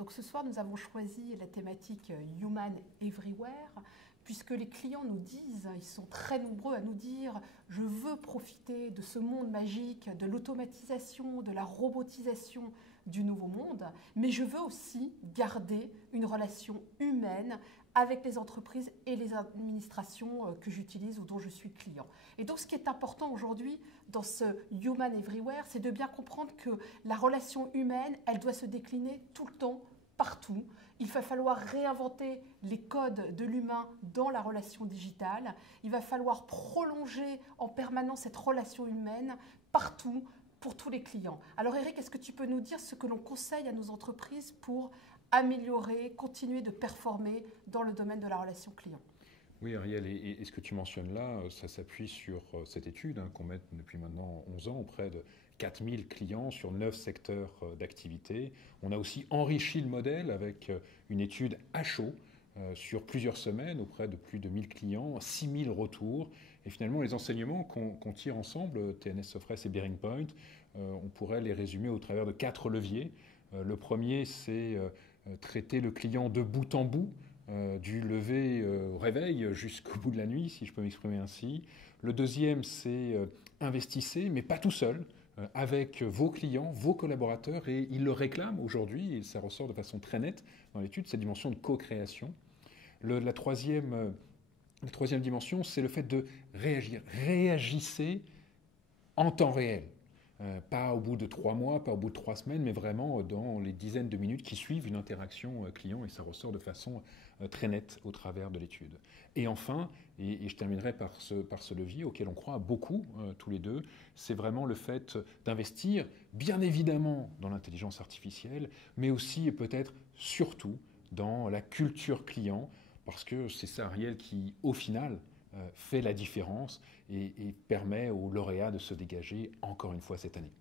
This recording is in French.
Donc ce soir, nous avons choisi la thématique Human Everywhere, puisque les clients nous disent, ils sont très nombreux à nous dire « je veux profiter de ce monde magique, de l'automatisation, de la robotisation du nouveau monde, mais je veux aussi garder une relation humaine avec les entreprises et les administrations que j'utilise ou dont je suis client. » Et donc ce qui est important aujourd'hui dans ce Human Everywhere, c'est de bien comprendre que la relation humaine, elle doit se décliner tout le temps, partout. Il va falloir réinventer les codes de l'humain dans la relation digitale. Il va falloir prolonger en permanence cette relation humaine partout pour tous les clients. Alors Eric, est-ce que tu peux nous dire ce que l'on conseille à nos entreprises pour améliorer, continuer de performer dans le domaine de la relation client? Oui, Ariel, et ce que tu mentionnes là, ça s'appuie sur cette étude qu'on mène depuis maintenant 11 ans auprès de 4000 clients sur 9 secteurs d'activité. On a aussi enrichi le modèle avec une étude à chaud sur plusieurs semaines auprès de plus de 1000 clients, 6000 retours. Et finalement, les enseignements qu'on tire ensemble, TNS Sofres et Bearing Point, on pourrait les résumer au travers de 4 leviers. Le premier, c'est traiter le client de bout en bout, du lever au réveil jusqu'au bout de la nuit, si je peux m'exprimer ainsi. Le deuxième, c'est investissez, mais pas tout seul, avec vos clients, vos collaborateurs, et ils le réclament aujourd'hui, et ça ressort de façon très nette dans l'étude, cette dimension de co-création. La troisième dimension, c'est le fait de réagir. Réagissez en temps réel. Pas au bout de 3 mois, pas au bout de 3 semaines, mais vraiment dans les dizaines de minutes qui suivent une interaction client, et ça ressort de façon très nette au travers de l'étude. Et enfin, et je terminerai par ce levier auquel on croit beaucoup tous les deux, c'est vraiment le fait d'investir, bien évidemment, dans l'intelligence artificielle, mais aussi et peut-être surtout dans la culture client, parce que c'est ça, Ariel, qui, au final, fait la différence et permet aux lauréats de se dégager encore une fois cette année.